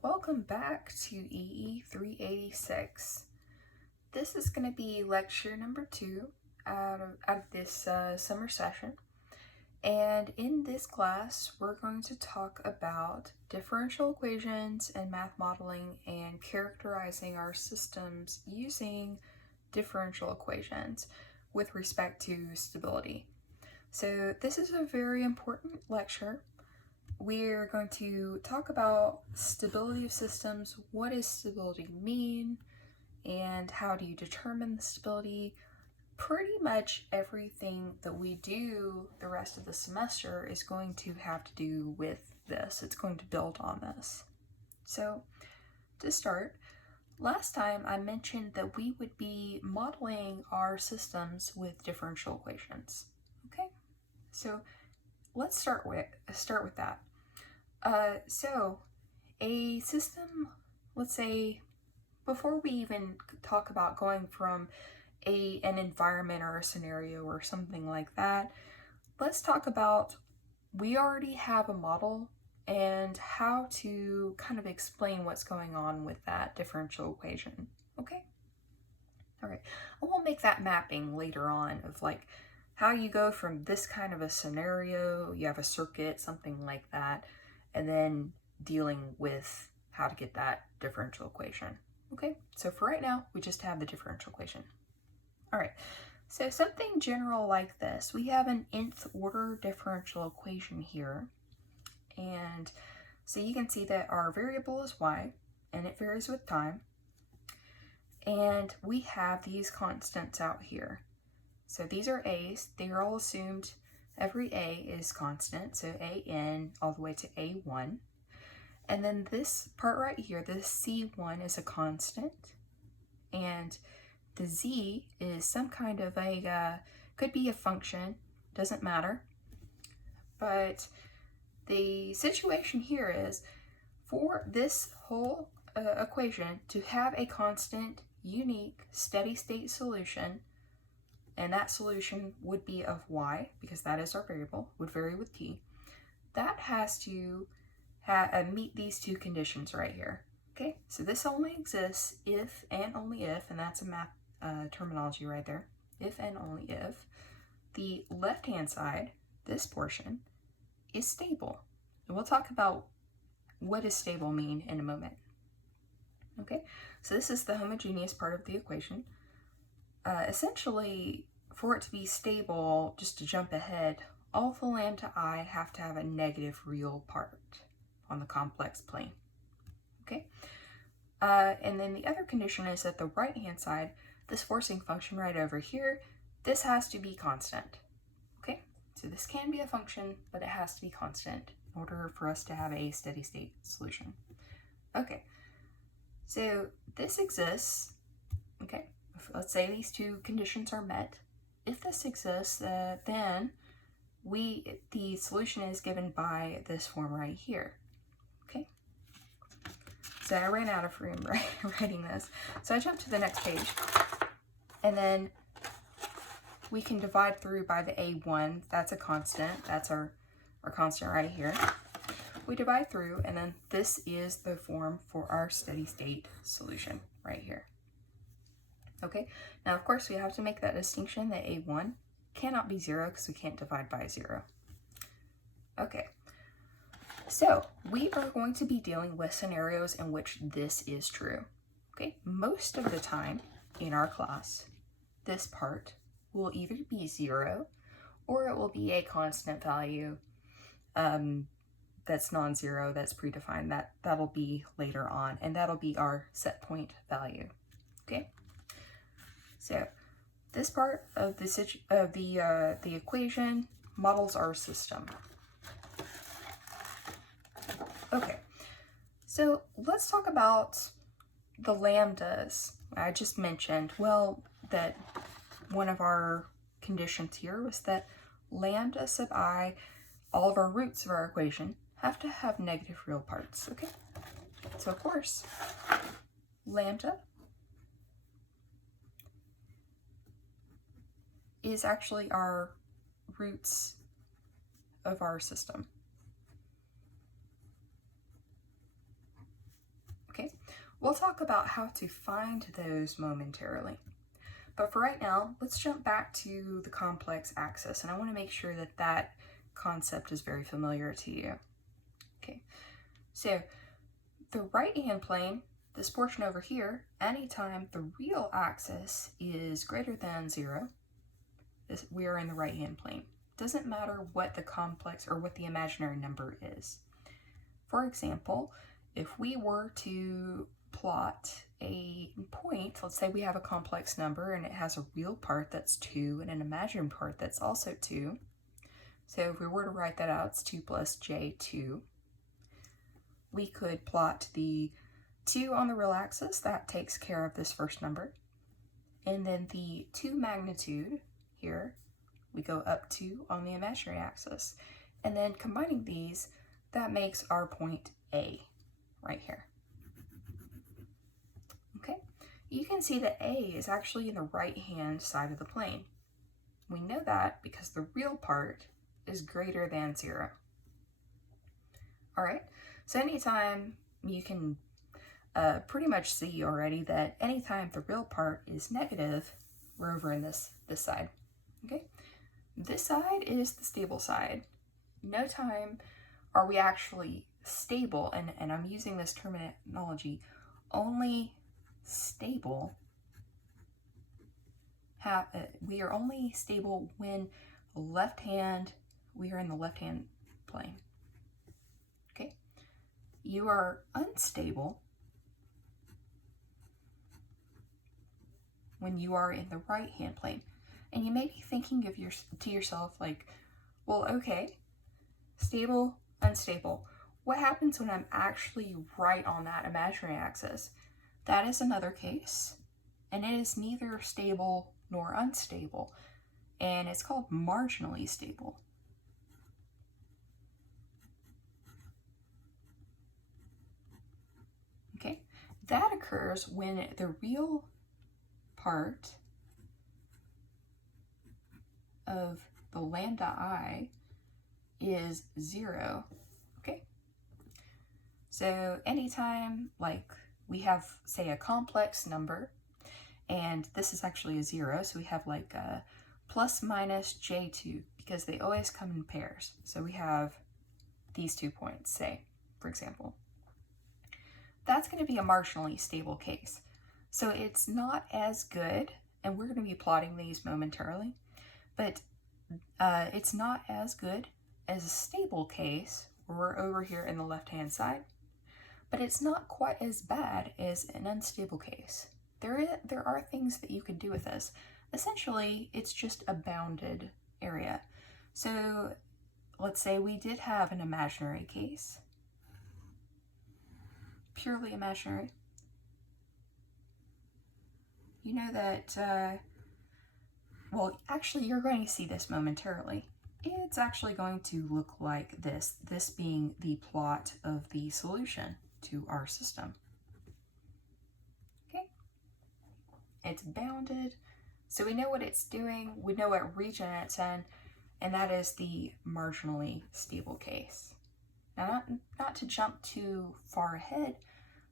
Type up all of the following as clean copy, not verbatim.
welcome back to EE 386. This is going to be lecture number 2 out of this summer session. And in this class, we're going to talk about differential equations and math modeling and characterizing our systems using differential equations with respect to stability. So this is a very important lecture. We're going to talk about stability of systems, what does stability mean, and how do you determine the stability. Pretty much everything that we do the rest of the semester is going to have to do with this. It's going to build on this. So to start, last time I mentioned that we would be modeling our systems with differential equations. Okay, so let's start with that. So a system, let's say, before we even talk about going from an environment or a scenario or something like that, let's talk about, we already have a model and how to kind of explain what's going on with that differential equation. Okay? All right. And we'll make that mapping later on of like how you go from this kind of a scenario, you have a circuit, something like that, and then dealing with how to get that differential equation. Okay, so for right now, we just have the differential equation. All right, so something general like this. We have an nth order differential equation here. And so you can see that our variable is y, and it varies with time. And we have these constants out here. So these are a's. They are all assumed. Every a is constant, so a(n) all the way to a1. And then this part right here, this c1 is a constant. And the z is some kind of a, could be a function, doesn't matter. But the situation here is, for this whole equation to have a constant, unique, steady state solution, and that solution would be of y, because that is our variable, would vary with t, that has to meet these two conditions right here. Okay, so this only exists if and only if, and that's a math terminology right there, if and only if, the left-hand side, this portion, is stable. And we'll talk about what does stable mean in a moment. Okay, so this is the homogeneous part of the equation. Essentially, for it to be stable, just to jump ahead, all the lambda I have to have a negative real part on the complex plane. Okay, and then the other condition is that the right-hand side, this forcing function right over here, this has to be constant. Okay, so this can be a function, but it has to be constant in order for us to have a steady state solution. Okay, so this exists. Okay, let's say these two conditions are met. If this exists, then the solution is given by this form right here. Okay, so I ran out of room writing this, so I jumped to the next page, and then we can divide through by the a1. That's a constant. That's our constant right here. We divide through, and then this is the form for our steady state solution right here. Okay, now of course we have to make that distinction that a1 cannot be 0 because we can't divide by 0. Okay, so we are going to be dealing with scenarios in which this is true. Okay, most of the time in our class, this part will either be 0 or it will be a constant value that's non-zero, that's predefined. That'll be later on, and that'll be our set point value. Okay, so this part of the equation models our system. Okay, so let's talk about the lambdas. I just mentioned, well, that one of our conditions here was that lambda sub I, all of our roots of our equation, have to have negative real parts. Okay, so of course, lambda is actually our roots of our system. We'll talk about how to find those momentarily. But for right now, let's jump back to the complex axis, and I want to make sure that that concept is very familiar to you. Okay, so the right-hand plane, this portion over here, anytime the real axis is greater than 0, we are in the right-hand plane. Doesn't matter what the complex or what the imaginary number is. For example, if we were to plot a point, let's say we have a complex number and it has a real part that's 2 and an imaginary part that's also 2. So if we were to write that out, it's 2 plus j2. We could plot the 2 on the real axis, that takes care of this first number. And then the 2 magnitude here, we go up 2 on the imaginary axis. And then combining these, that makes our point A right here. Okay, you can see that A is actually in the right-hand side of the plane. We know that because the real part is greater than 0. All right, so anytime you can pretty much see already that anytime the real part is negative, we're over in this side. Okay, this side is the stable side. No time are we actually stable, and I'm using this terminology, only stable, we are only stable when we are in the left-hand plane. Okay, you are unstable when you are in the right-hand plane. And you may be thinking to yourself like, well, okay, stable, unstable. What happens when I'm actually right on that imaginary axis? That is another case, and it is neither stable nor unstable, and it's called marginally stable. Okay, that occurs when the real part of the lambda I is 0. Okay, so anytime like we have, say, a complex number, and this is actually a 0, so we have like a plus minus j2 because they always come in pairs. So we have these 2 points, say, for example. That's going to be a marginally stable case. So it's not as good, and we're going to be plotting these momentarily, but it's not as good as a stable case where we're over here in the left-hand side, but it's not quite as bad as an unstable case. There are things that you can do with this. Essentially, it's just a bounded area. So let's say we did have an imaginary case, purely imaginary. You know that, well, actually you're going to see this momentarily. It's actually going to look like this being the plot of the solution to our system. Okay, it's bounded, so we know what it's doing, we know what region it's in, and that is the marginally stable case. Now, not to jump too far ahead,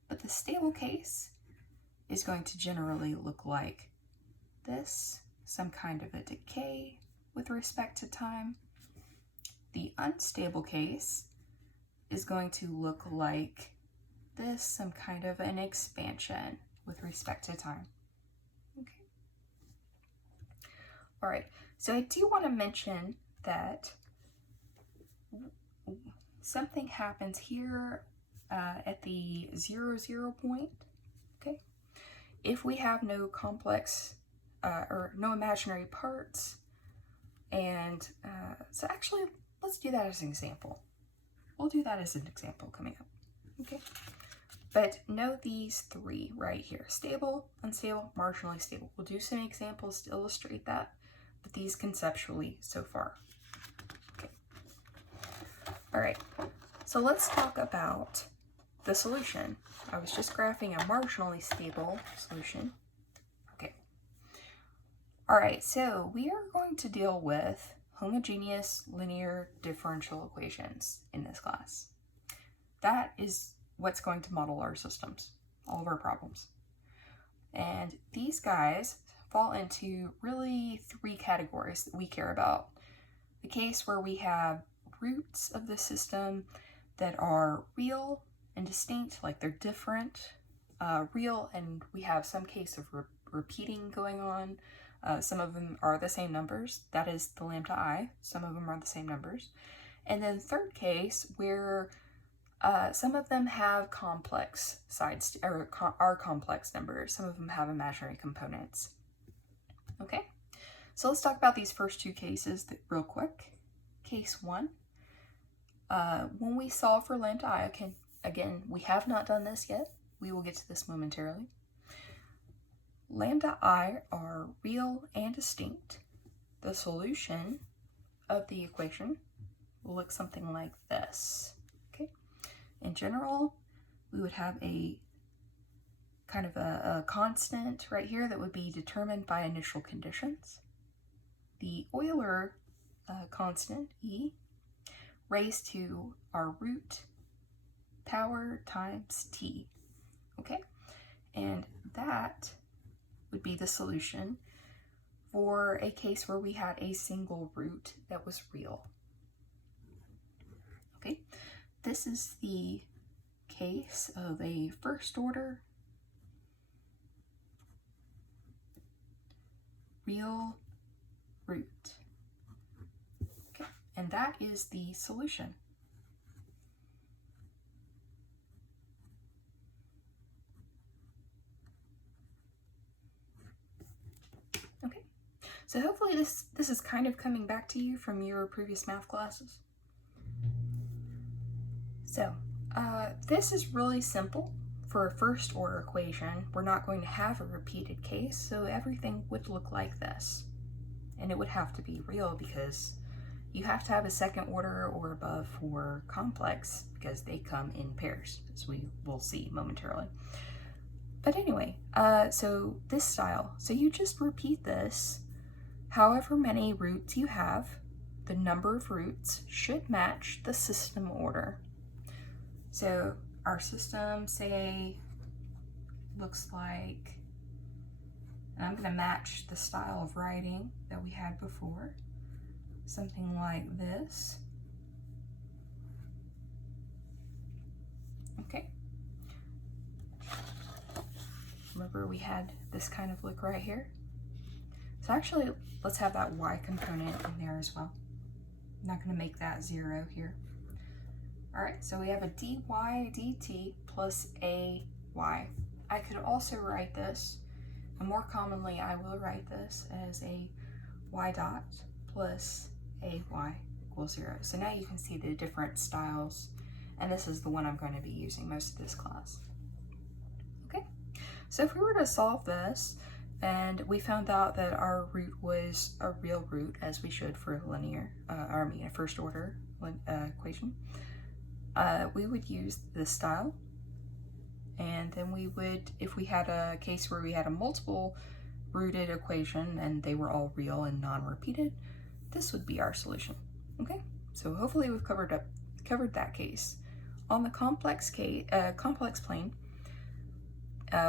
but the stable case is going to generally look like this, some kind of a decay with respect to time. The unstable case is going to look like this, some kind of an expansion with respect to time. Okay. All right, so I do want to mention that something happens here at the 0, 0 point. Okay, if we have no complex or no imaginary parts, and so actually let's do that as an example. We'll do that as an example coming up. Okay, but know these 3 right here: stable, unstable, marginally stable. We'll do some examples to illustrate that, but these conceptually so far. Okay. All right, so let's talk about the solution. I was just graphing a marginally stable solution. Okay. All right, so we are going to deal with homogeneous linear differential equations in this class. That is what's going to model our systems. all of our problems. And these guys fall into really 3 categories that we care about. The case where we have roots of the system that are real and distinct, like they're different, real, and we have some case of repeating going on. Some of them are the same numbers. That is the lambda I. Some of them are the same numbers. And then third case where some of them have complex sides, or are complex numbers. Some of them have imaginary components. Okay, so let's talk about these first 2 cases real quick. Case 1, when we solve for lambda I, again, we have not done this yet. We will get to this momentarily. Lambda I are real and distinct. The solution of the equation will look something like this. Okay, in general, we would have a kind of a constant right here that would be determined by initial conditions. The Euler constant, E, raised to our root power times t. Okay, and that would be the solution for a case where we had a single root that was real. Okay, this is the case of a first order real root. Okay, and that is the solution. Okay, so hopefully this is kind of coming back to you from your previous math classes. So this is really simple. For a first order equation, we're not going to have a repeated case, so everything would look like this. And it would have to be real because you have to have a second order or above for complex because they come in pairs, as we will see momentarily. But anyway, so this style. So you just repeat this. However many roots you have, the number of roots should match the system order. So our system, say, looks like, and I'm going to match the style of writing that we had before, something like this. Okay. Remember we had this kind of look right here? So actually, let's have that y component in there as well. I'm not going to make that 0 here. All right, so we have a dy dt plus a y. I could also write this, and more commonly I will write this as a y dot plus a y equals 0. So now you can see the different styles, and this is the one I'm going to be using most of this class. Okay, so if we were to solve this, and we found out that our root was a real root, as we should for a linear, a first order equation, we would use this style, and then we would, if we had a case where we had a multiple rooted equation and they were all real and non-repeated, this would be our solution. Okay, so hopefully we've covered that case. On the complex plane,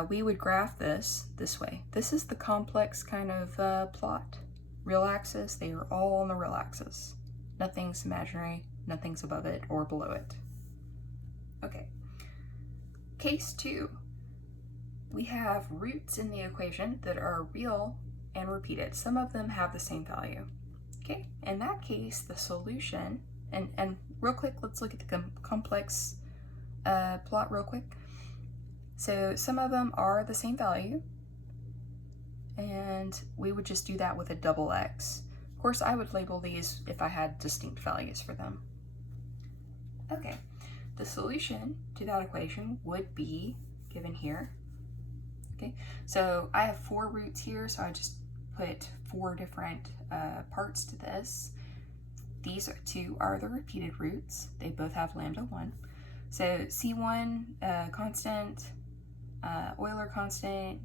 we would graph this way. This is the complex kind of plot. Real axis, they are all on the real axis. Nothing's imaginary, nothing's above it or below it. Okay, case 2, we have roots in the equation that are real and repeated. Some of them have the same value. Okay, in that case, the solution, and real quick, let's look at the complex plot real quick. So some of them are the same value, and we would just do that with a double X. Of course, I would label these if I had distinct values for them. Okay. The solution to that equation would be given here. Okay, so I have 4 roots here, so I just put 4 different parts to this. These 2 are the repeated roots. They both have lambda 1. So C1 constant, Euler constant,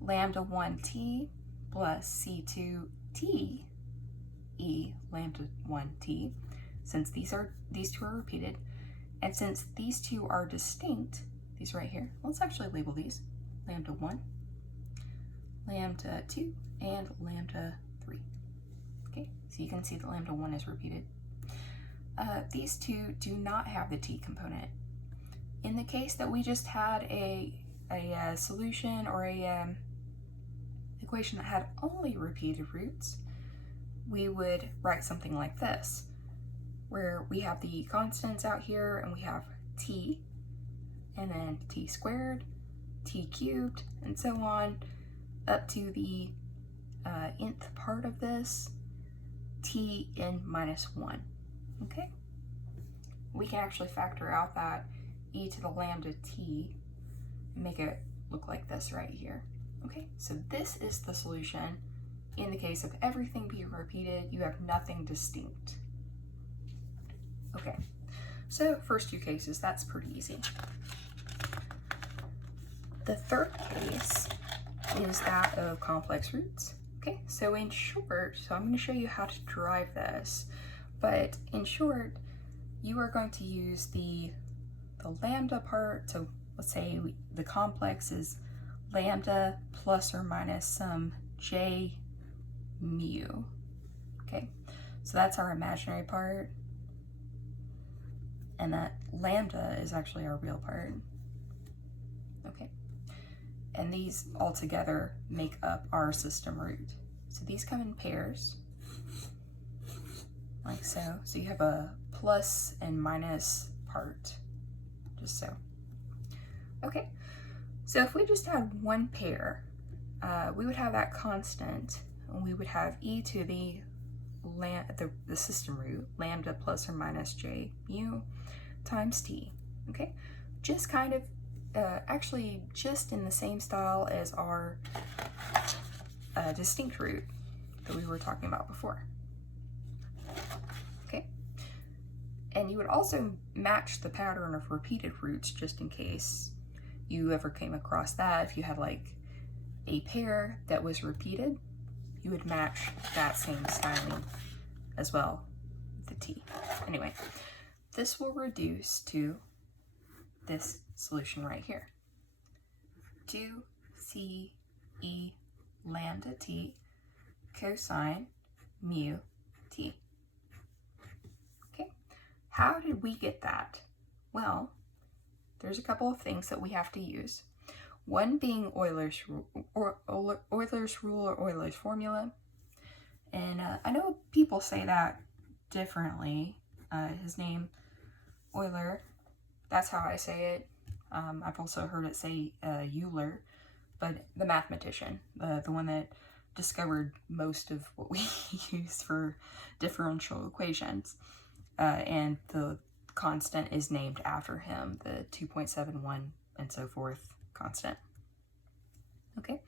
lambda 1t plus C2 t e lambda 1t. Since these 2 are repeated, and since these 2 are distinct, these right here. Let's actually label these lambda 1, lambda 2, and lambda 3. Okay, so you can see that lambda 1 is repeated. These two do not have the t component. In the case that we just had a solution or a equation that had only repeated roots, we would write something like this, where we have the constants out here and we have t, and then t squared, t cubed, and so on, up to the nth part of this, t n minus 1, okay? We can actually factor out that e to the lambda t and make it look like this right here, okay? So this is the solution. In the case of everything being repeated, you have nothing distinct. Okay, so first two cases, that's pretty easy. The third case is that of complex roots. Okay, so in short, so I'm going to show you how to derive this, but in short, you are going to use the lambda part. So let's say the complex is lambda plus or minus some j mu. Okay, so that's our imaginary part, and that lambda is actually our real part. Okay, and these all together make up our system root. So these come in pairs, like so. So you have a plus and minus part, just so. Okay, so if we just had one pair, we would have that constant, and we would have e to the system root, lambda plus or minus j mu times t, okay? Just kind of, actually just in the same style as our distinct root that we were talking about before, okay? And you would also match the pattern of repeated roots just in case you ever came across that. If you had like a pair that was repeated, you would match that same styling as well with the t. Anyway, this will reduce to this solution right here. 2c e lambda t cosine mu t. Okay, how did we get that? Well, there's a couple of things that we have to use. One being Euler's rule or Euler's formula. And I know people say that differently. His name, Euler, that's how I say it. I've also heard it say Euler, but the mathematician, the one that discovered most of what we use for differential equations. And the constant is named after him, the 2.71 and so forth constant. Okay,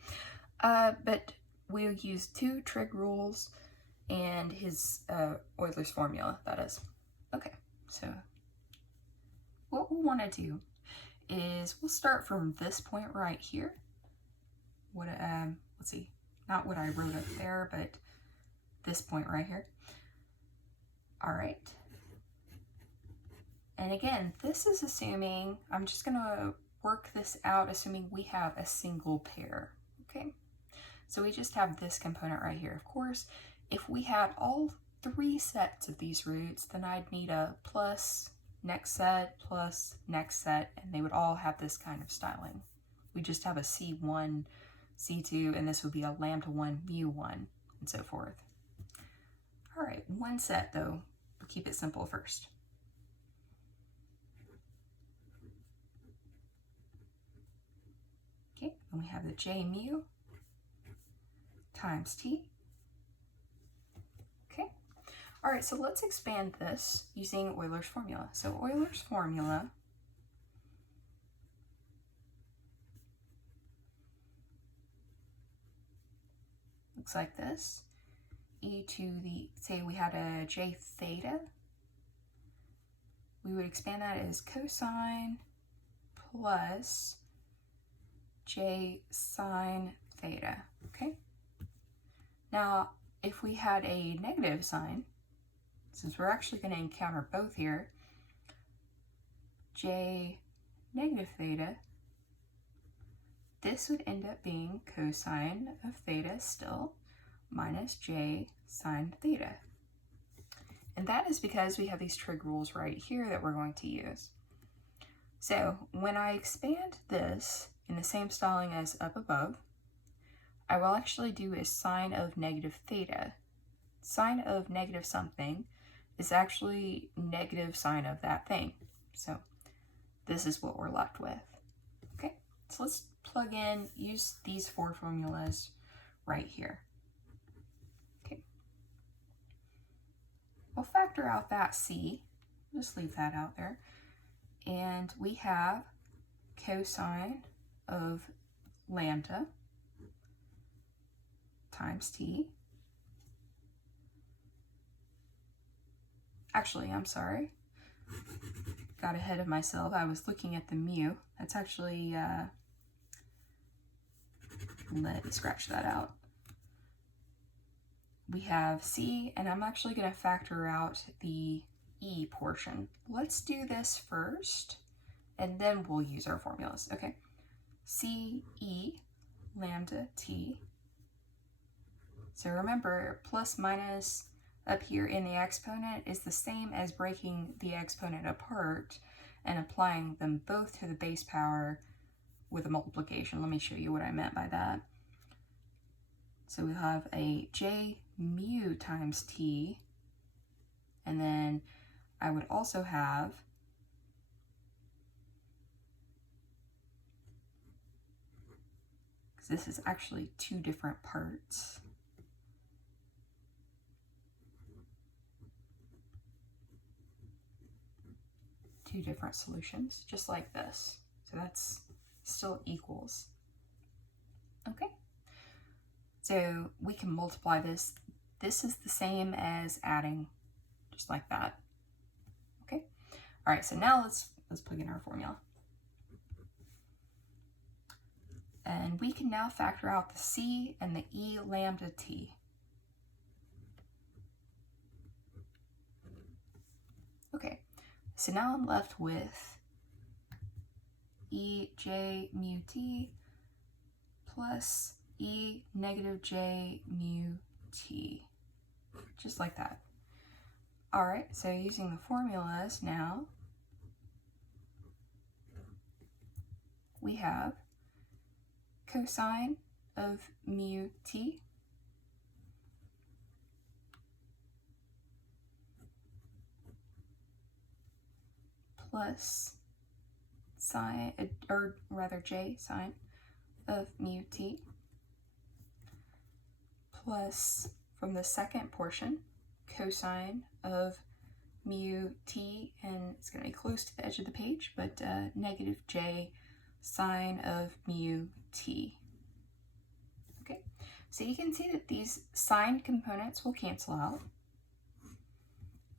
but we'll use two trig rules and his Euler's formula, that is. Okay, so what we'll want to do is we'll start from this point right here. What let's see, not what I wrote up there, but this point right here. All right. And again, this is assuming, I'm just going to work this out assuming we have a single pair, okay? So we just have this component right here. Of course, if we had all three sets of these roots, then I'd need a plus next set plus next set, and they would all have this kind of styling. We just have a C1, C2, and this would be a lambda 1, mu 1, and so forth. All right, one set though, we'll keep it simple first. Okay, and we have the j mu times t. Okay, all right, so let's expand this using Euler's formula. So Euler's formula looks like this. E to the, say we had a j theta, we would expand that as cosine plus j sine theta, okay? Now, if we had a negative sign, since we're actually going to encounter both here, j negative theta, this would end up being cosine of theta still minus j sine theta. And that is because we have these trig rules right here that we're going to use. So when I expand this in the same styling as up above, I will actually do a sine of negative theta. Sine of negative something is actually negative sine of that thing. So this is what we're left with. Okay, so let's plug in, use these four formulas right here. Okay, we'll factor out that c, just leave that out there. And we have cosine of lambda times t. Actually, I'm sorry. Got ahead of myself. I was looking at the mu. That's actually, let me scratch that out. We have c, and I'm actually going to factor out the e portion. Let's do this first, and then we'll use our formulas. Okay, c e lambda t. So remember, plus minus up here in the exponent is the same as breaking the exponent apart and applying them both to the base power with a multiplication. Let me show you what I meant by that. So we have a j mu times t, and then I would also have because this is actually two different parts. Two different solutions, just like this. So that's still equals. Okay, so we can multiply this. This is the same as adding, just like that. Okay, all right, so now let's plug in our formula. And we can now factor out the c and the e lambda t. Okay, so now I'm left with e j mu t plus e negative j mu t, just like that. All right, so using the formulas now, we have cosine of mu t plus sine, or rather j sine of mu t plus, from the second portion, cosine of mu t, and it's going to be close to the edge of the page, but negative j sine of mu t. Okay, so you can see that these sine components will cancel out,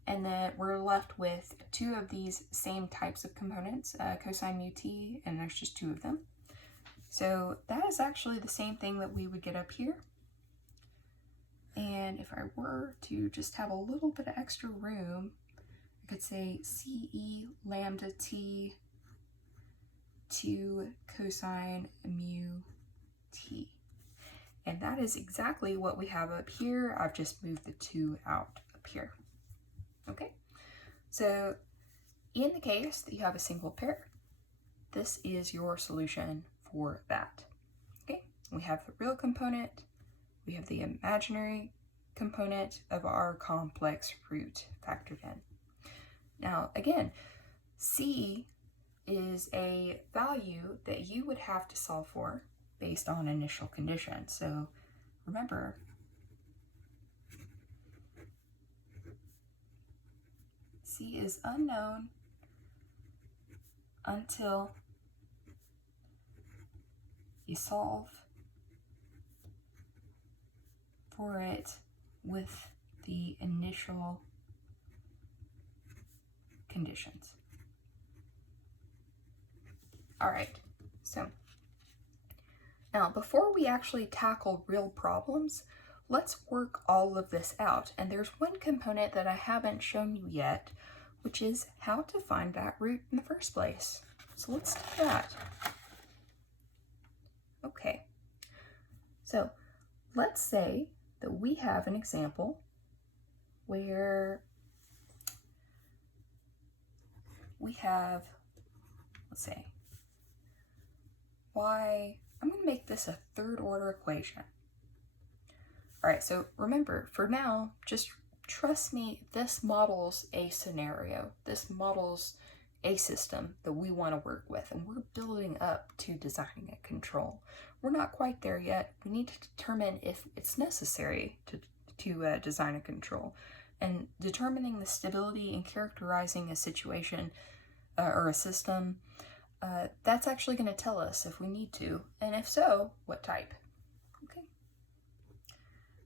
and then we're left with two of these same types of components, cosine mu t, and there's just two of them. So that is actually the same thing that we would get up here. And if I were to just have a little bit of extra room, I could say ce lambda t to cosine mu t. And that is exactly what we have up here. I've just moved the two out up here. Okay, so in the case that you have a single pair, this is your solution for that. Okay, we have the real component, we have the imaginary component of our complex root factored in. Now, again, c is a value that you would have to solve for based on initial conditions. So remember, c is unknown until you solve for it with the initial conditions. All right, so now before we actually tackle real problems, let's work all of this out. And there's one component that I haven't shown you yet, which is how to find that root in the first place. So let's do that. Okay, so let's say that we have an example where we have, let's say, y, I'm going to make this a third order equation. All right, so remember, for now, just trust me, this models a scenario. This models a system that we want to work with, and we're building up to designing a control. We're not quite there yet. We need to determine if it's necessary to design a control. And determining the stability and characterizing a situation or a system, that's actually going to tell us if we need to, and if so, what type. Okay.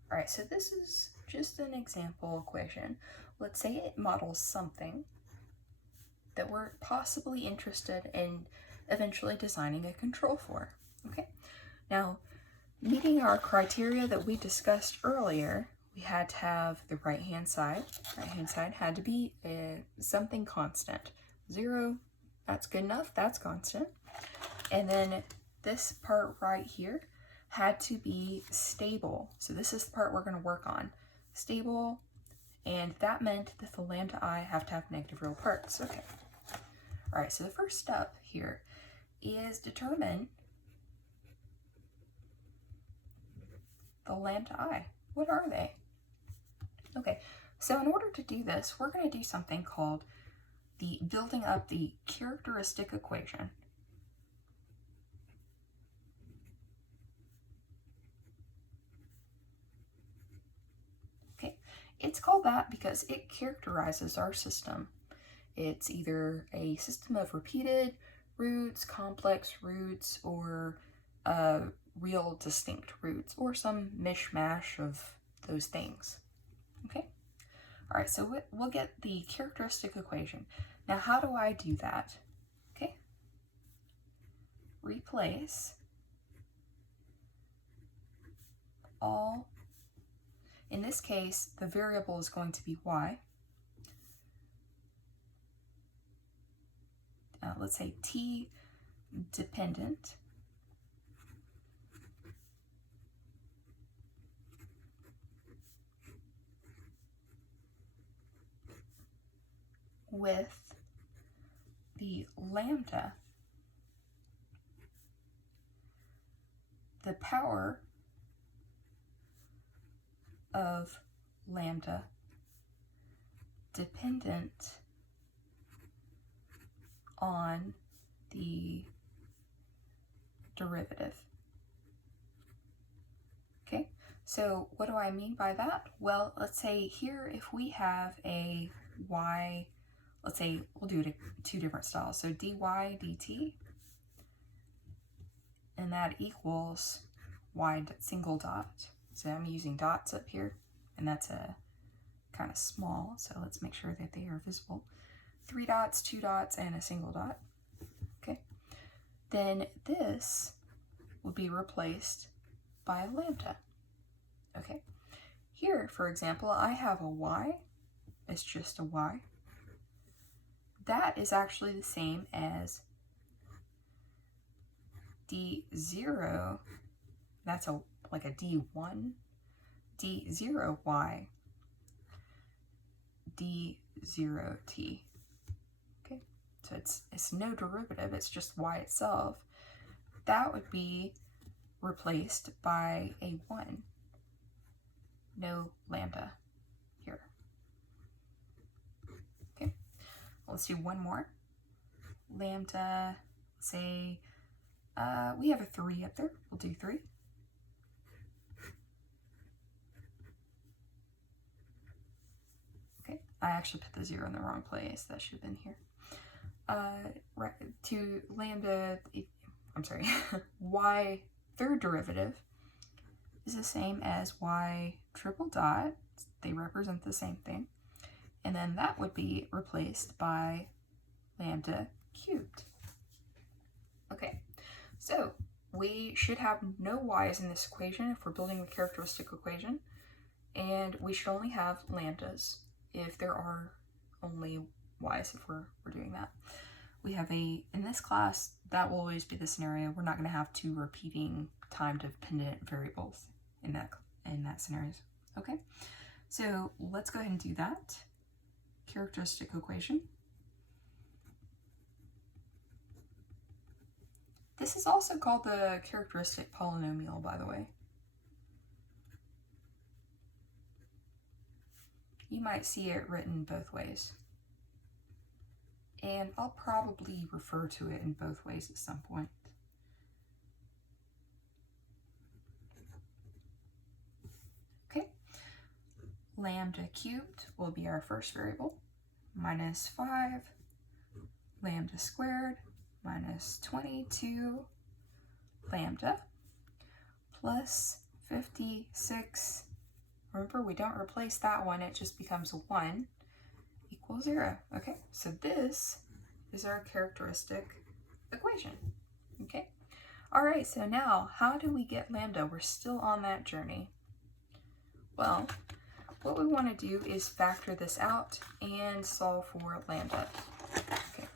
All right, so this is just an example equation. Let's say it models something that we're possibly interested in eventually designing a control for. Okay. Now, meeting our criteria that we discussed earlier, we had to have the right-hand side. Right-hand side had to be something constant. 0, that's good enough, that's constant. And then this part right here had to be stable. So this is the part we're going to work on. Stable, and that meant that the lambda I have to have negative real parts. Okay. All right, so the first step here is determine the lambda I. What are they? Okay, so in order to do this, we're going to do something called the building up the characteristic equation. Okay, it's called that because it characterizes our system. It's either a system of repeated roots, complex roots, or real distinct roots, or some mishmash of those things. Okay? All right, so we'll get the characteristic equation. Now, how do I do that? Okay? Replace all, in this case, the variable is going to be y. Let's say t dependent with the lambda, the power of lambda dependent on the derivative. Okay, so what do I mean by that? Well, let's say here if we have a y, let's say we'll do it in 2 different styles. So dy dt, and that equals y single dot. So I'm using dots up here, and that's a kind of small, so let's make sure that they are visible. 3 dots, 2 dots, and a single dot. Okay, then this will be replaced by a lambda. Okay, here, for example, I have a y. It's just a y. That is actually the same as d0. That's like a d1, d0y, d0t. Okay, so it's no derivative, it's just y itself. That would be replaced by a 1, no lambda here. Okay, let's do one more. Lambda, say, we have a 3 up there, we'll do 3. Okay, I actually put the 0 in the wrong place, that should have been here. Right, to lambda, I'm sorry, y third derivative is the same as y triple dot. They represent the same thing. And then that would be replaced by lambda cubed. Okay, so we should have no y's in this equation if we're building the characteristic equation, and we should only have lambdas if there are only y's if we're doing that. we have in this class, that will always be the scenario. We're not going to have two repeating time-dependent variables in that scenario. Okay, so let's go ahead and do that. Characteristic equation. This is also called the characteristic polynomial, by the way. You might see it written both ways. And I'll probably refer to it in both ways at some point. Okay, lambda cubed will be our first variable, minus 5 lambda squared minus 22 lambda plus 56. Remember, we don't replace that one, it just becomes 1 equals 0. Okay, so this is our characteristic equation. Okay, all right, so now how do we get lambda? We're still on that journey. Well, what we want to do is factor this out and solve for lambda. Okay.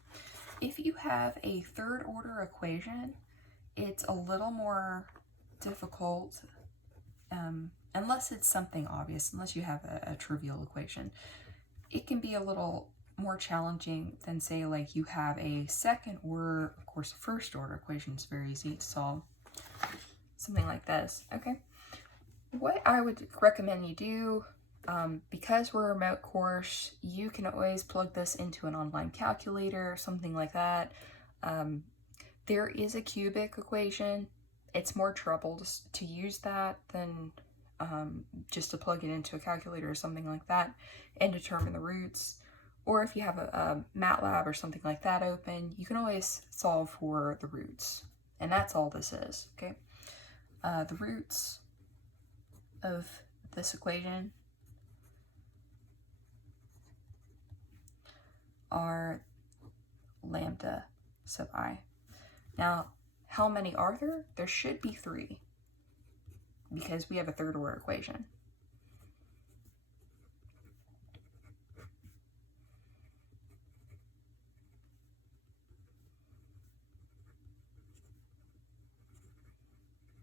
If you have a third order equation, it's a little more difficult, unless it's something obvious, unless you have a trivial equation. It can be a little more challenging than, say, like you have a second order. Of course, a first order equation is very easy to solve. Something like this, okay? What I would recommend you do, because we're a remote course, you can always plug this into an online calculator or something like that. There is a cubic equation. It's more trouble to use that than just to plug it into a calculator or something like that and determine the roots. Or if you have a MATLAB or something like that open, you can always solve for the roots. And that's all this is, okay? The roots of this equation are lambda sub I. Now, how many are there? There should be 3 because we have a third order equation.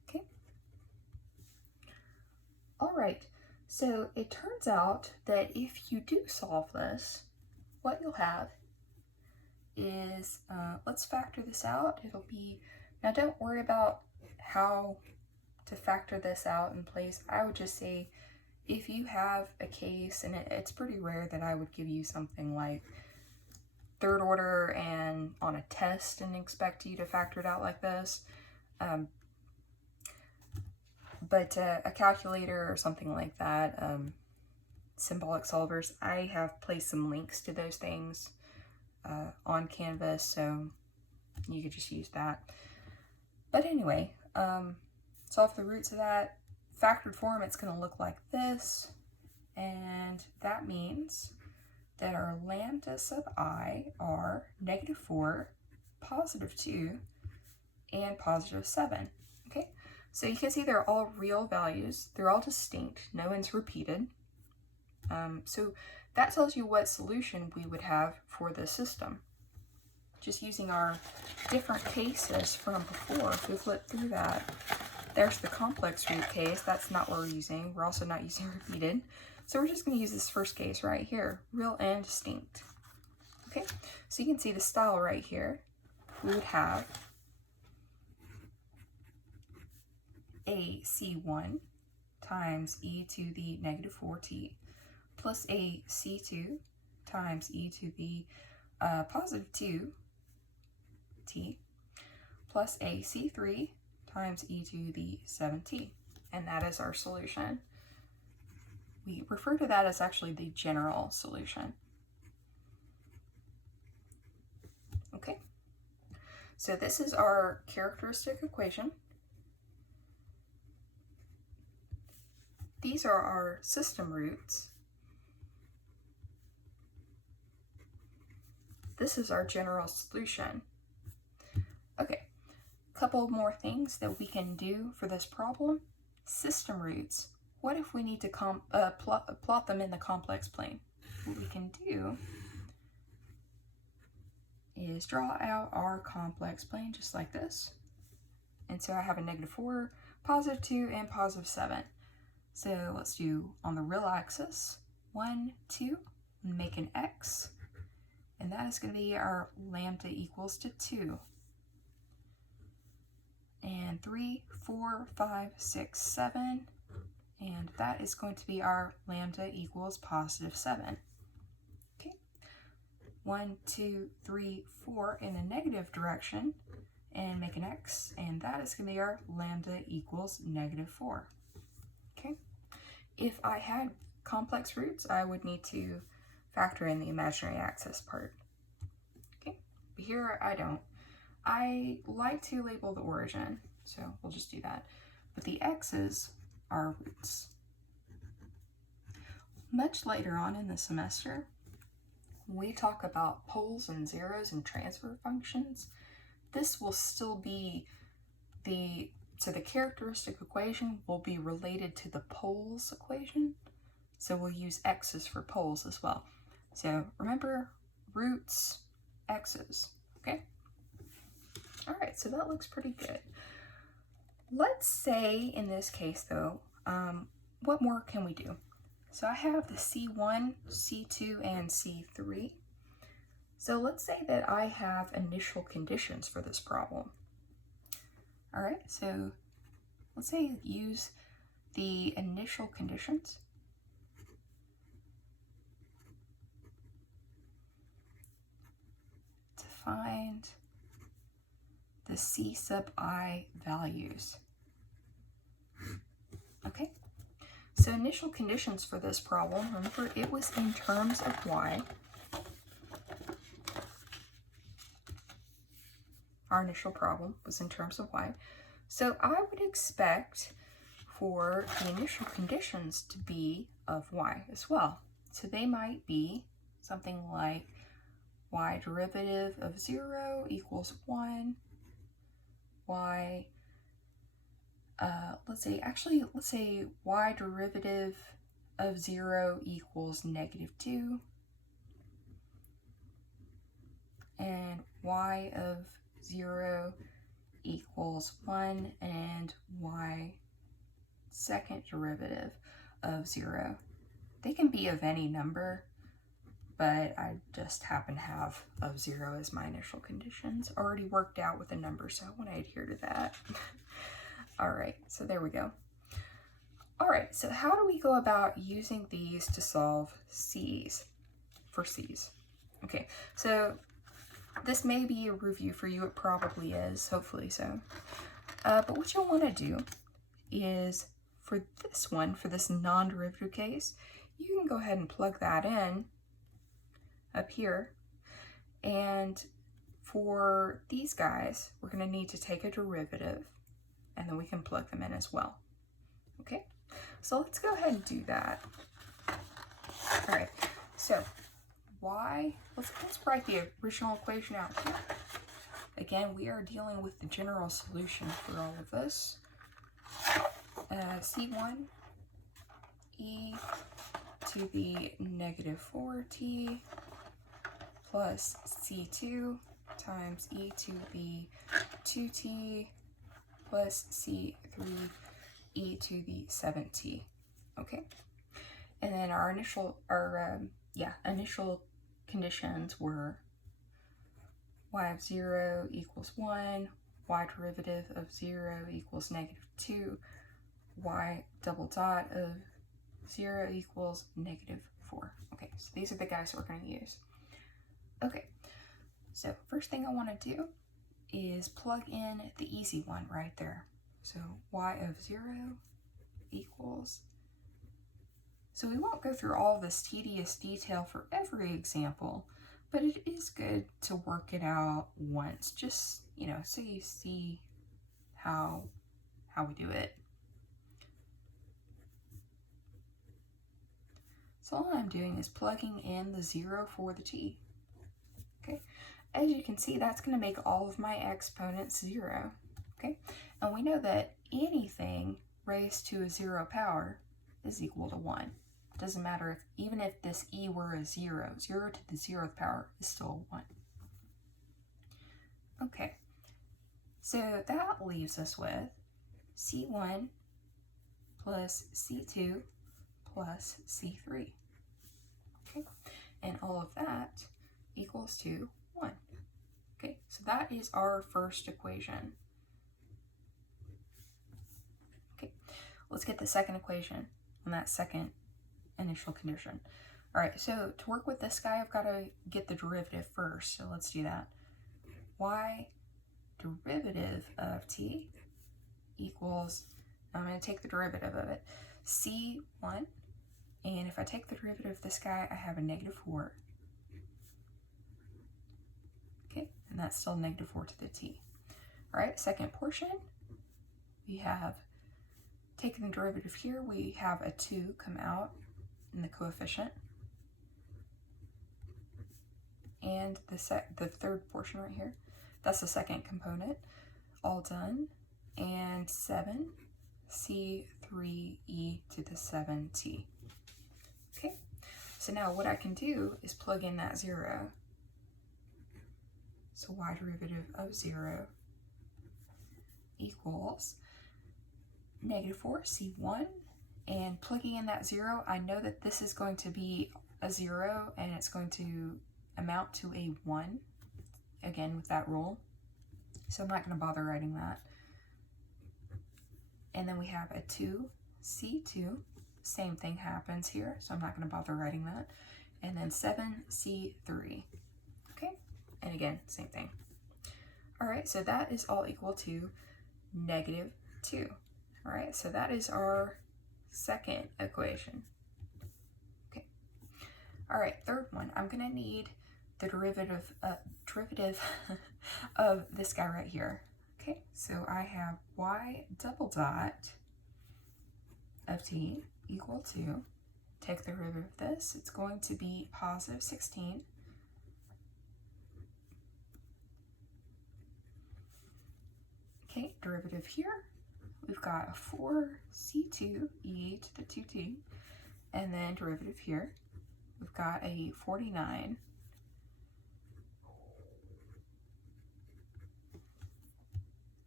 Okay. All right, so it turns out that if you do solve this, what you'll have is, let's factor this out. It'll be, now don't worry about how to factor this out in place. I would just say, if you have a case, and it's pretty rare that I would give you something like third order and on a test and expect you to factor it out like this, but a calculator or something like that, symbolic solvers, I have placed some links to those things on Canvas, so you could just use that. But anyway, solve the roots of that. Factored form, it's going to look like this, and that means that our lambda sub I are -4, +2, and +7. Okay, so you can see they're all real values. They're all distinct. No one's repeated. So that tells you what solution we would have for this system. Just using our different cases from before, if we flip through that, there's the complex root case. That's not what we're using. We're also not using repeated. So we're just going to use this first case right here, real and distinct. Okay, so you can see the style right here. We would have a C1 times e to the -4t plus a C2 times e to the +2t plus a C3 times e to the 7t. And that is our solution. We refer to that as actually the general solution. Okay, so this is our characteristic equation. These are our system roots. This is our general solution. Okay, a couple more things that we can do for this problem. System roots. What if we need to plot them in the complex plane? What we can do is draw out our complex plane just like this. And so I have a -4, +2, and +7. So let's do on the real axis, 1, 2, make an x, and that is going to be our lambda equals to 2. And 3, 4, 5, 6, 7, and that is going to be our lambda equals +7. Okay, 1, 2, 3, 4 in the negative direction, and make an x, and that is going to be our lambda equals -4. Okay, if I had complex roots, I would need to factor in the imaginary axis part. Okay, but here I don't. I like to label the origin, so we'll just do that. But the x's are roots. Much later on in the semester, when we talk about poles and zeros and transfer functions, this will still be the characteristic equation will be related to the poles equation. So we'll use x's for poles as well. So remember, roots, x's, okay? All right, so that looks pretty good. Let's say in this case though, what more can we do? So I have the C1, C2, and C3. So let's say that I have initial conditions for this problem. All right, so let's say use the initial conditions to find the C sub I values. Okay, so initial conditions for this problem, remember it was in terms of y. Our initial problem was in terms of y. So I would expect for the initial conditions to be of y as well. So they might be something like y derivative of 0 equals 1, y, let's say y derivative of 0 equals -2, and y of 0 equals 1, and y second derivative of 0. They can be of any number, but I just happen to have of 0 as my initial conditions already worked out with a number, so I want to adhere to that. All right, so there we go. All right, so how do we go about using these to solve C's for C's? Okay, so this may be a review for you. It probably is, hopefully so. But what you'll want to do is for this one, for this non-derivative case, you can go ahead and plug that in up here. And for these guys, we're going to need to take a derivative, and then we can plug them in as well. Okay, so let's go ahead and do that. All right, so let's write the original equation out here. Again, we are dealing with the general solution for all of this. C1 e to the -4t plus C2 times e to the 2t plus C3 e to the 7t. Okay, and then our initial conditions were y of 0 equals 1, y derivative of 0 equals -2, y double dot of 0 equals -4. Okay, so these are the guys that we're going to use. Okay, so first thing I want to do is plug in the easy one right there. So y of 0 equals, so we won't go through all this tedious detail for every example, but it is good to work it out once, just, so you see how we do it. So all I'm doing is plugging in the 0 for the t. Okay, as you can see, that's going to make all of my exponents 0. Okay, and we know that anything raised to a 0 power is equal to 1. It doesn't matter even if this e were a 0, 0 to the 0th power is still 1. Okay, so that leaves us with C1 plus C2 plus C3. Okay, and all of that equals to 1. Okay, so that is our first equation. Okay, let's get the second equation on that second initial condition. All right, so to work with this guy, I've got to get the derivative first. So let's do that. Y derivative of t equals, I'm going to take the derivative of it, C1, and if I take the derivative of this guy, I have a -4. Okay, and that's still -4 to the t. All right, second portion, we have taken the derivative here, we have a 2 come out in the coefficient. And the third portion right here, that's the second component, all done. And 7 C3e to the 7t. Okay, so now what I can do is plug in that 0. So y derivative of 0 equals -4 C1, and plugging in that 0, I know that this is going to be a 0 and it's going to amount to a 1, again with that rule, so I'm not going to bother writing that. And then we have a 2 C2, same thing happens here, so I'm not going to bother writing that. And then 7 C3, okay, and again same thing. All right, so that is all equal to -2. All right, so that is our second equation. Okay. All right, third one, I'm going to need the derivative of this guy right here. Okay, so I have y double dot of t equal to, take the derivative of this, it's going to be +16. Okay, derivative here, we've got a 4 C2e to the 2t, and then derivative here, we've got a 49 .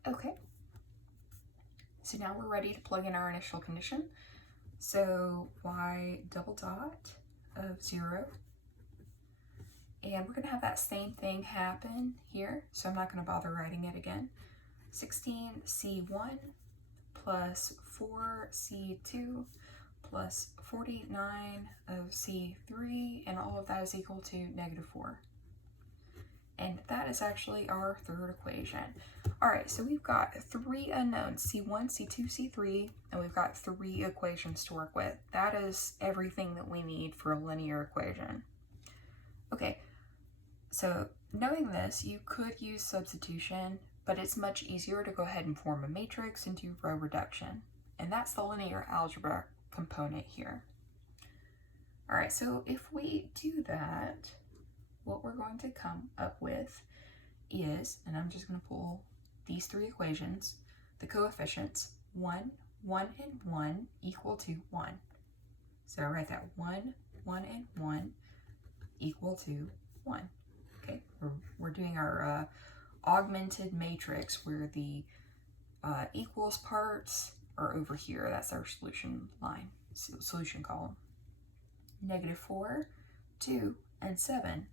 Okay, so now we're ready to plug in our initial condition. So y double dot of 0, and we're going to have that same thing happen here, so I'm not going to bother writing it again. 16 C1 plus 4 C2 plus 49 of C3, and all of that is equal to -4. And that is actually our third equation. All right, so we've got 3 unknowns, C1, C2, C3, and we've got 3 equations to work with. That is everything that we need for a linear equation. Okay, so knowing this, you could use substitution, but it's much easier to go ahead and form a matrix and do row reduction. And that's the linear algebra component here. All right, so if we do that, what we're going to come up with is, and I'm just going to pull these 3 equations, the coefficients, 1, 1, and 1 equal to 1. So I write that 1, 1, and 1 equal to 1. Okay, we're doing our augmented matrix where the equals parts are over here. That's our solution line, solution column. -4, 2, and 7.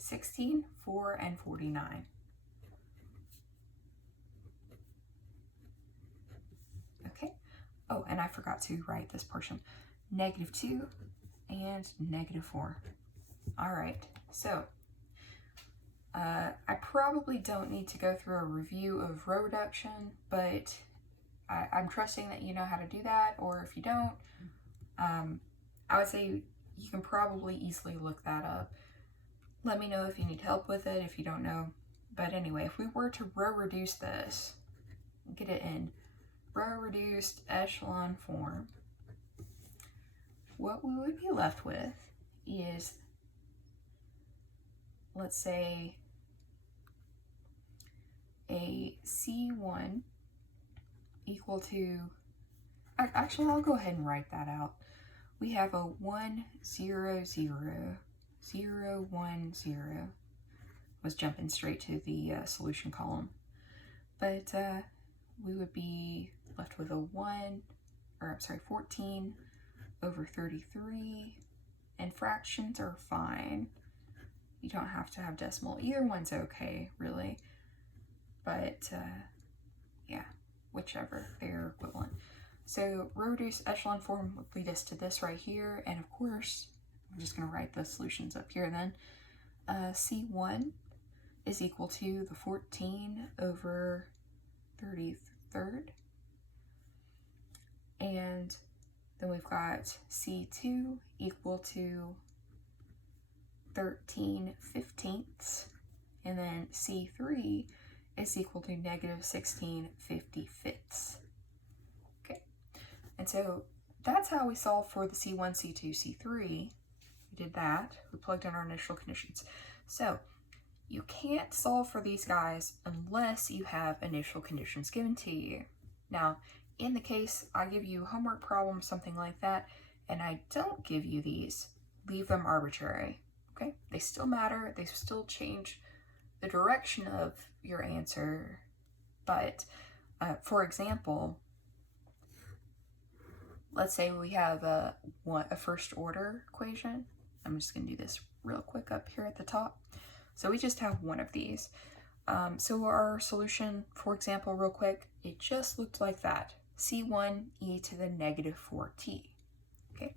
16, 4, and 49. Okay. Oh, and I forgot to write this portion. -2 and -4. All right. So I probably don't need to go through a review of row reduction, but I'm trusting that you know how to do that, or if you don't, I would say you can probably easily look that up. Let me know if you need help with it, if you don't know. But anyway, if we were to row reduce this, get it in row reduced echelon form, what we would be left with is, let's say, a C1 equal to, actually I'll go ahead and write that out. We have a 1, 0, 0, 0, 1, 0. Was jumping straight to the solution column. But we would be left with a 14 over 33. And fractions are fine. You don't have to have decimal. Either one's okay, really. But, yeah, whichever. They're equivalent. So row reduced echelon form would lead us to this right here. And, of course, I'm just going to write the solutions up here then. C1 is equal to the 14 over 33rd. And then we've got C2 equal to 13 fifteenths. And then C3 is equal to negative 16 55ths. Okay, and so that's how we solve for the C1, C2, C3. We did that. We plugged in our initial conditions. So you can't solve for these guys unless you have initial conditions given to you. Now, in the case I give you homework problems, something like that, and I don't give you these, leave them arbitrary. Okay? They still matter. They still change the direction of your answer. But, for example, let's say we have a first order equation. I'm just going to do this real quick up here at the top. So we just have one of these. So our solution, for example, real quick, it just looked like that. C1 e to the negative 4t. Okay.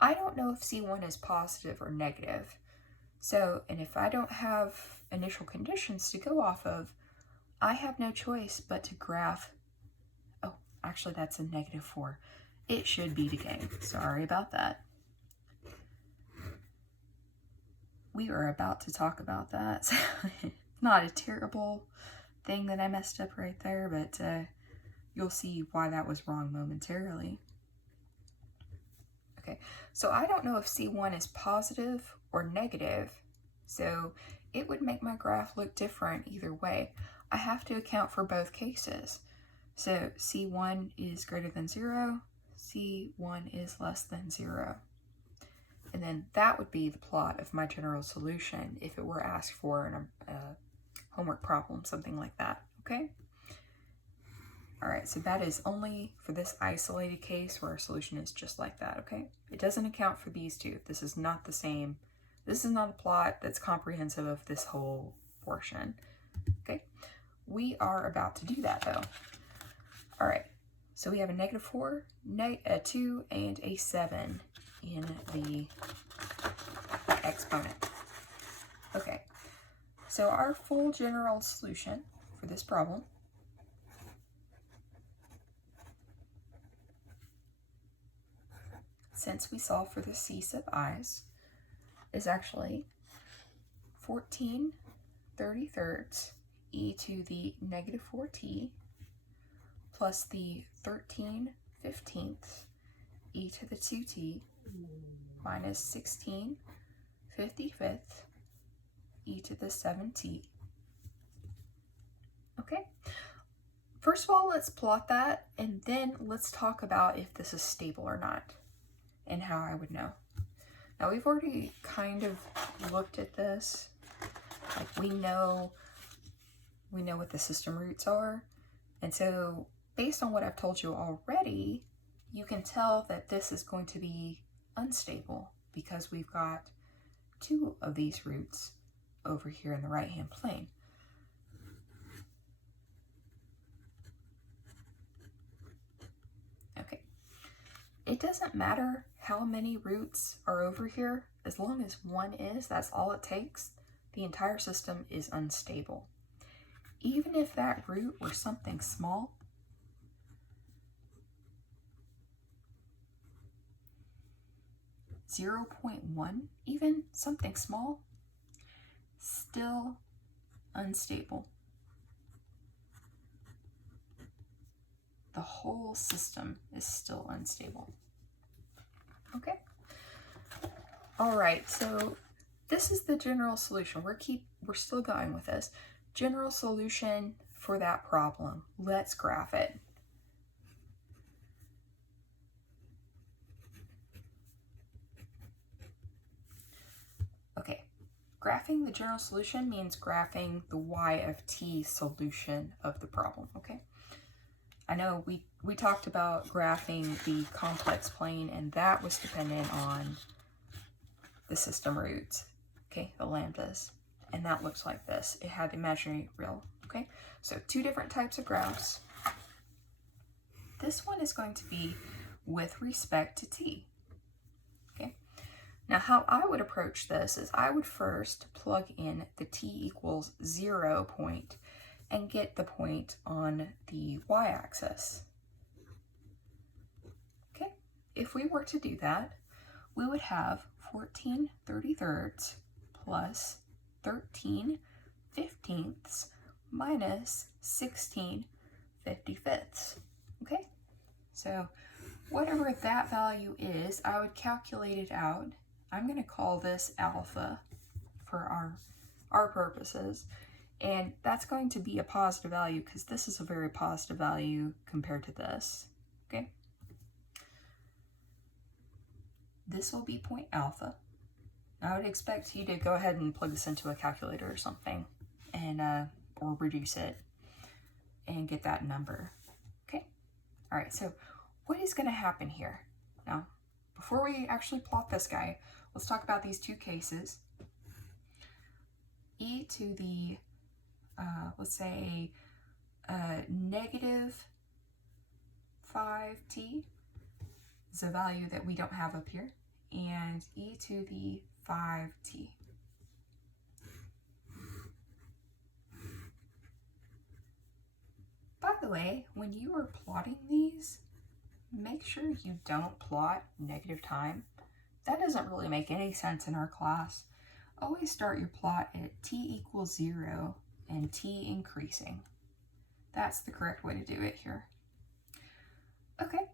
I don't know if C1 is positive or negative. So, and if I don't have initial conditions to go off of, I have no choice but to graph. Oh, actually that's a negative 4. It should be decaying. Sorry about that. We are about to talk about that. Not a terrible thing that I messed up right there, but you'll see why that was wrong momentarily. Okay, so I don't know if C1 is positive or negative, so it would make my graph look different either way. I have to account for both cases. So C1 is greater than 0, C1 is less than 0. And then that would be the plot of my general solution if it were asked for in a homework problem, something like that, okay? All right, so that is only for this isolated case where our solution is just like that, okay? It doesn't account for these two. This is not the same. This is not a plot that's comprehensive of this whole portion, okay? We are about to do that though. All right, so we have a negative 4, a 2, and a 7 in the exponent. Okay, so our full general solution for this problem since we solve for the c sub i's, is actually 14 33rds e to the negative 4t plus the 13 15ths e to the 2t minus 16 55th e to the 7t. Okay, first of all, let's plot that, and then let's talk about if this is stable or not and how I would know. Now, we've already kind of looked at this. Like, we know what the system roots are. And so, based on what I've told you already, you can tell that this is going to be unstable because we've got two of these roots over here in the right-hand plane. Okay. It doesn't matter how many roots are over here. As long as one is, that's all it takes. The entire system is unstable. Even if that root were something small, .1, even something small, still unstable. The whole system is still unstable. Okay. All right, so this is the general solution. We're still going with this. General solution for that problem. Let's graph it. Okay, graphing the general solution means graphing the y of t solution of the problem, okay? I know we talked about graphing the complex plane, and that was dependent on the system roots, okay, the lambdas. And that looks like this. It had imaginary real, okay? So two different types of graphs. This one is going to be with respect to t, okay? Now how I would approach this is I would first plug in the t equals 0 point and get the point on the y-axis. Okay, if we were to do that, we would have 14/33 plus 13/15 minus 16/55. Okay, so whatever that value is, I would calculate it out. I'm going to call this alpha for our purposes. And that's going to be a positive value because this is a very positive value compared to this, okay? This will be point alpha. I would expect you to go ahead and plug this into a calculator or something and or reduce it and get that number, okay? All right, so what is going to happen here? Now, before we actually plot this guy, let's talk about these two cases. E to the let's say negative 5t is a value that we don't have up here, and e to the 5t. By the way, when you are plotting these, make sure you don't plot negative time. That doesn't really make any sense in our class. Always start your plot at t equals 0 and t increasing. That's the correct way to do it here. Okay,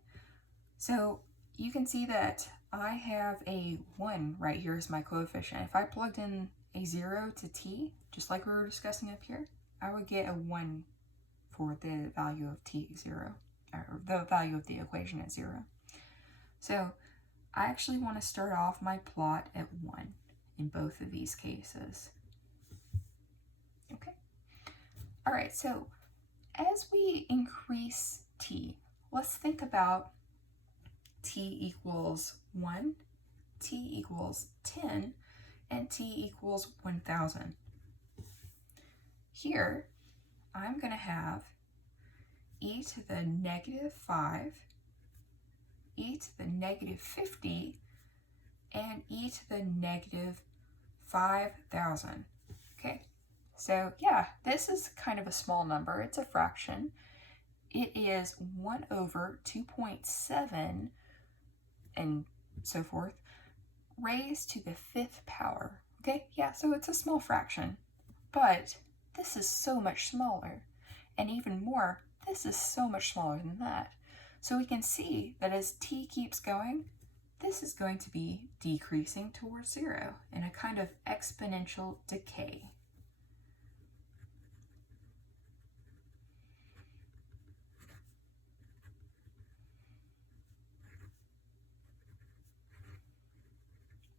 so you can see that I have a 1 right here as my coefficient. If I plugged in a 0 to t, just like we were discussing up here, I would get a 1 for the value of t 0, or the value of the equation at 0. So I actually want to start off my plot at 1 in both of these cases. Okay. All right, so as we increase t, let's think about t equals 1, t equals 10, and t equals 1,000. Here, I'm going to have e to the negative 5, e to the negative 50, and e to the negative 5,000. Okay, so yeah, this is kind of a small number. It's a fraction. It is 1 over 2.7 and so forth raised to the 5th power. Okay, yeah, so it's a small fraction, but this is so much smaller. And even more, this is so much smaller than that. So we can see that as t keeps going, this is going to be decreasing towards 0 in a kind of exponential decay.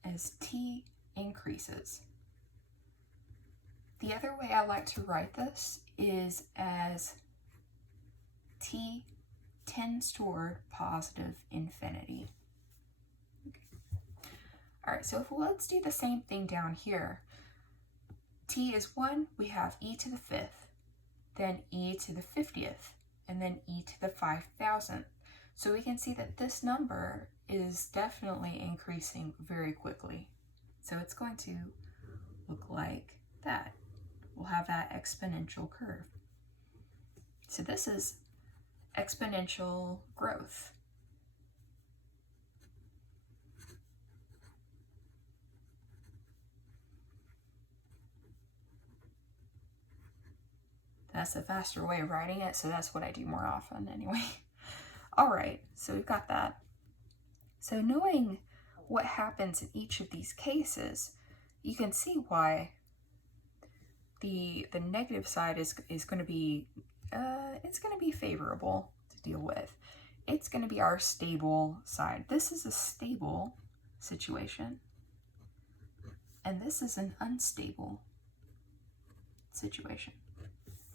As t increases. The other way I like to write this is as t tends toward positive infinity. Okay. All right, so let's do the same thing down here. T is 1, we have e to the 5th, then e to the 50th, and then e to the 5,000th. So we can see that this number is definitely increasing very quickly. So it's going to look like that. We'll have that exponential curve. So this is exponential growth. That's a faster way of writing it, so that's what I do more often anyway. All right, so we've got that. So knowing what happens in each of these cases, you can see why the negative side is going to be it's going to be favorable to deal with. It's going to be our stable side. This is a stable situation, and this is an unstable situation.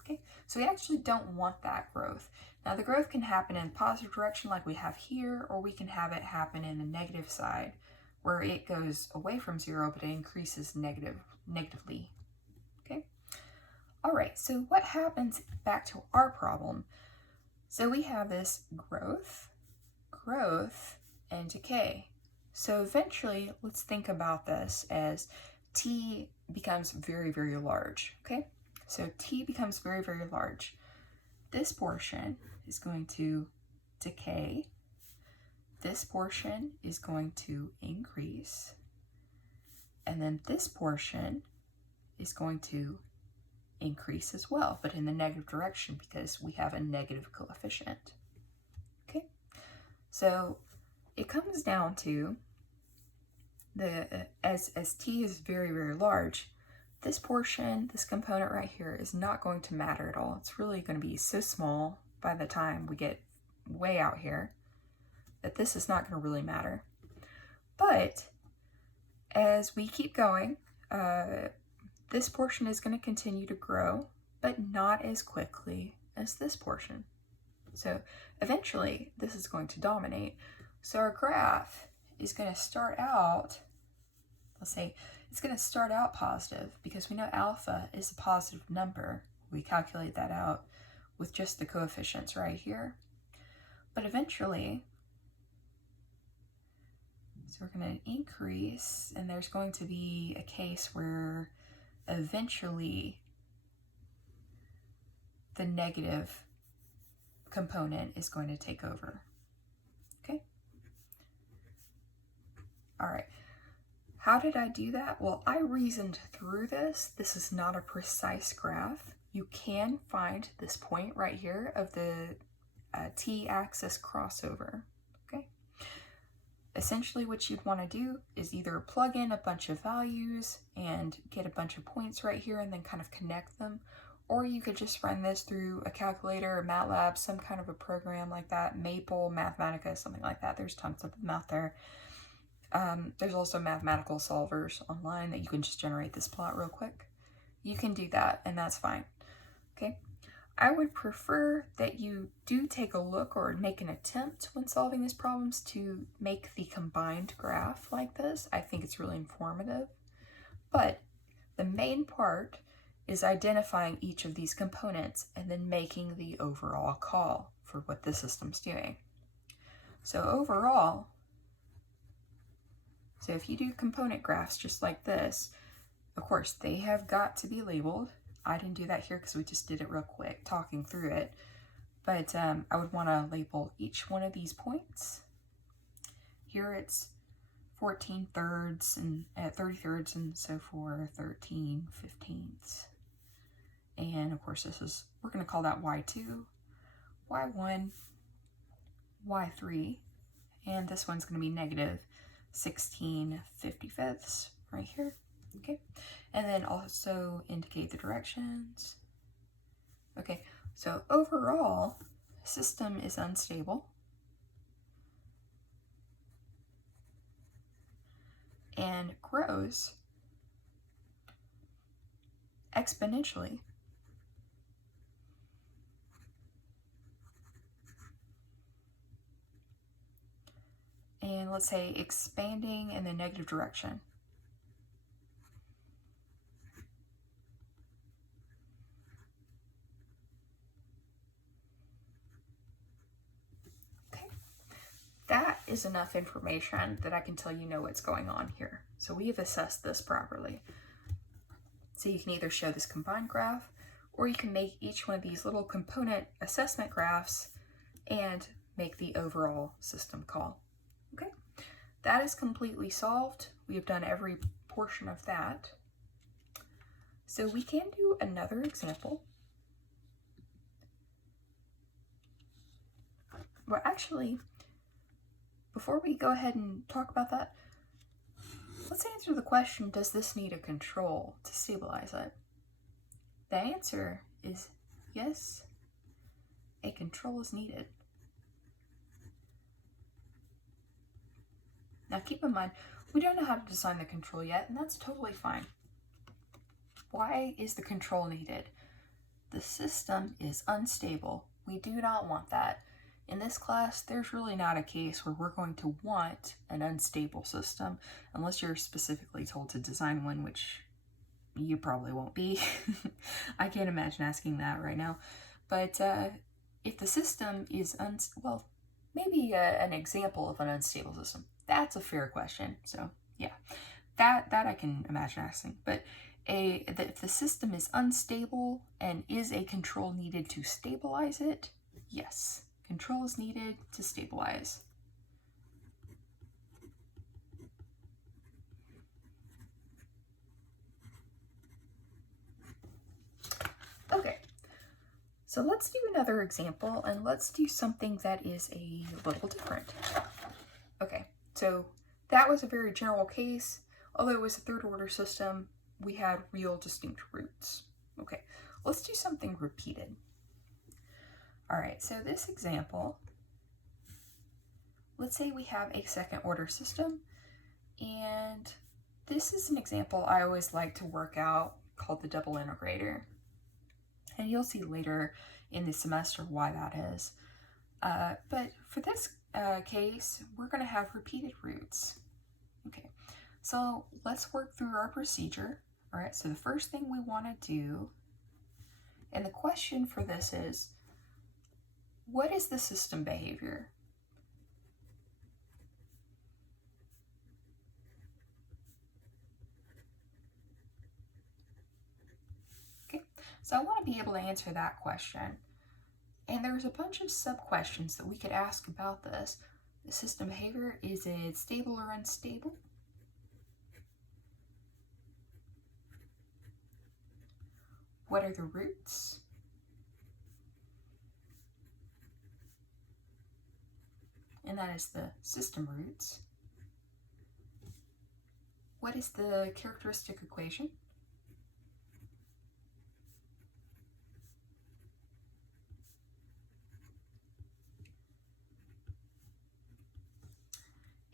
Okay, so we actually don't want that growth. Now the growth can happen in positive direction like we have here, or we can have it happen in the negative side where it goes away from 0 but it increases negatively. Okay, all right, so what happens back to our problem? So we have this growth, and decay. So eventually, let's think about this as t becomes very, very large, okay? So t becomes very, very large. This portion is going to decay. This portion is going to increase. And then this portion is going to increase as well, but in the negative direction because we have a negative coefficient. Okay, so it comes down to as t is very, very large, this portion, this component right here is not going to matter at all. It's really going to be so small by the time we get way out here that this is not going to really matter. But as we keep going, this portion is going to continue to grow, but not as quickly as this portion. So eventually this is going to dominate. So our graph is going to start out, let's say it's going to start out positive because we know alpha is a positive number. We calculate that out with just the coefficients right here. But eventually, so we're going to increase, and there's going to be a case where eventually the negative component is going to take over. Okay? All right. How did I do that? Well, I reasoned through this. This is not a precise graph. You can find this point right here of the t-axis crossover. Okay. Essentially what you'd want to do is either plug in a bunch of values and get a bunch of points right here and then kind of connect them, or you could just run this through a calculator or MATLAB, some kind of a program like that, Maple, Mathematica, something like that. There's tons of them out there. There's also mathematical solvers online that you can just generate this plot real quick. You can do that, and that's fine. Okay. I would prefer that you do take a look or make an attempt when solving these problems to make the combined graph like this. I think it's really informative. But the main part is identifying each of these components and then making the overall call for what the system's doing. So overall, so if you do component graphs just like this, of course, they have got to be labeled. I didn't do that here because we just did it real quick, talking through it. But I would want to label each one of these points. Here it's 14 thirds and 30 thirds, and so for 13 15ths. And of course, we're going to call that Y2, Y1, Y3, and this one's going to be negative 16 55ths right here. Okay, and then also indicate the directions. Okay, so overall, system is unstable and grows exponentially. And let's say expanding in the negative direction. That is enough information that I can tell you know what's going on here. So we have assessed this properly. So you can either show this combined graph, or you can make each one of these little component assessment graphs and make the overall system call. Okay, that is completely solved. We have done every portion of that. So we can do another example. Well, actually, before we go ahead and talk about that, let's answer the question, does this need a control to stabilize it? The answer is yes, a control is needed. Now keep in mind, We don't know how to design the control yet, and that's totally fine. Why is the control needed? The system is unstable. We do not want that. In this class, there's really not a case where we're going to want an unstable system, unless you're specifically told to design one, which you probably won't be. I can't imagine asking that right now. But if the system is, well, maybe an example of an unstable system. That's a fair question. So yeah, that I can imagine asking. But if the system is unstable and is a control needed to stabilize it, yes, control is needed to stabilize. Okay, so let's do another example, and let's do something that is a little different. Okay, so that was a very general case. Although it was a third order system, we had real distinct roots. Okay, let's do something repeated. All right, so this example, let's say we have a second order system, and this is an example I always like to work out called the double integrator. And you'll see later in the semester why that is. But for this case, we're going to have repeated roots. Okay, so let's work through our procedure. All right, so the first thing we want to do, and the question for this is, what is the system behavior? Okay, so I want to be able to answer that question. And there's a bunch of sub-questions that we could ask about this. The system behavior, is it stable or unstable? What are the roots? And that is the system roots. What is the characteristic equation?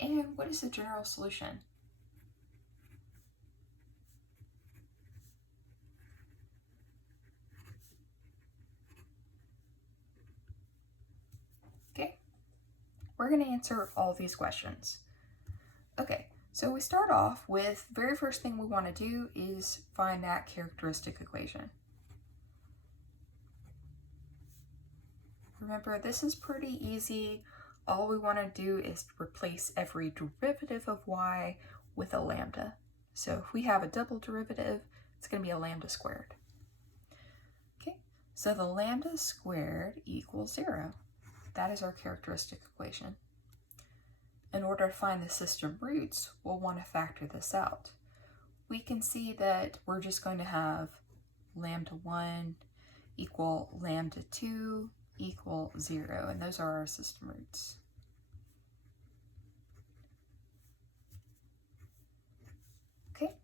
And what is the general solution? Okay, we're going to answer all these questions. Okay, so we start off with, very first thing we want to do is find that characteristic equation. Remember, this is pretty easy. All we want to do is replace every derivative of y with a lambda. So if we have a double derivative, it's going to be a lambda squared. Okay, so the lambda squared equals 0. That is our characteristic equation. In order to find the system roots, we'll want to factor this out. We can see that we're just going to have lambda 1 equal lambda 2 equal 0, and those are our system roots. Okay,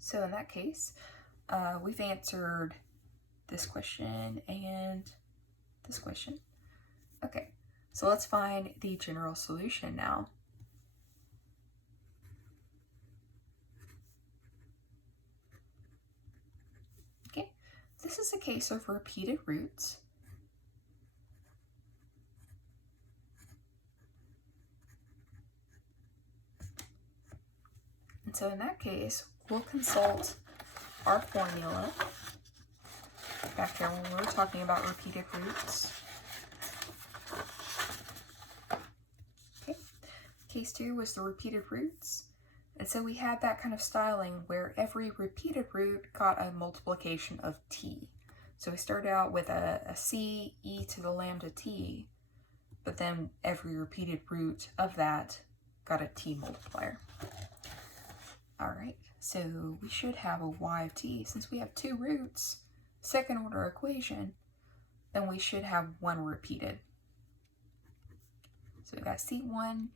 so in that case, we've answered this question and this question. Okay, so let's find the general solution now. Okay, this is a case of repeated roots. And so in that case, we'll consult our formula back there when we were talking about repeated roots. Okay, case 2 was the repeated roots. And so we had that kind of styling where every repeated root got a multiplication of t. So we started out with a c e to the lambda t, but then every repeated root of that got a t multiplier. All right, so we should have a y of t. Since we have 2 roots, second order equation, then we should have 1 repeated. So we've got c1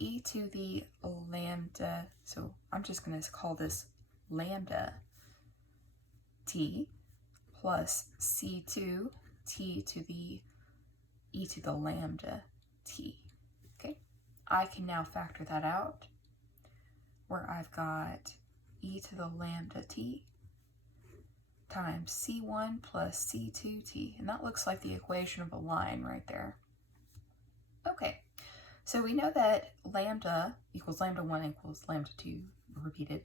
e to the lambda, so I'm just going to call this lambda t, plus c2 t to the e to the lambda t. Okay, I can now factor that out, where I've got e to the lambda t times c1 plus c2t, and that looks like the equation of a line right there. Okay, so we know that lambda equals lambda 1 equals lambda 2 repeated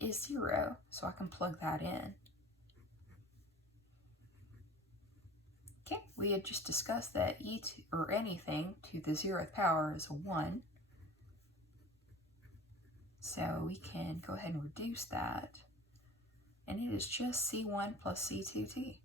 is 0, so I can plug that in. Okay, we had just discussed that or anything to the 0th power is a 1. So we can go ahead and reduce that. And it is just C1 plus C2t.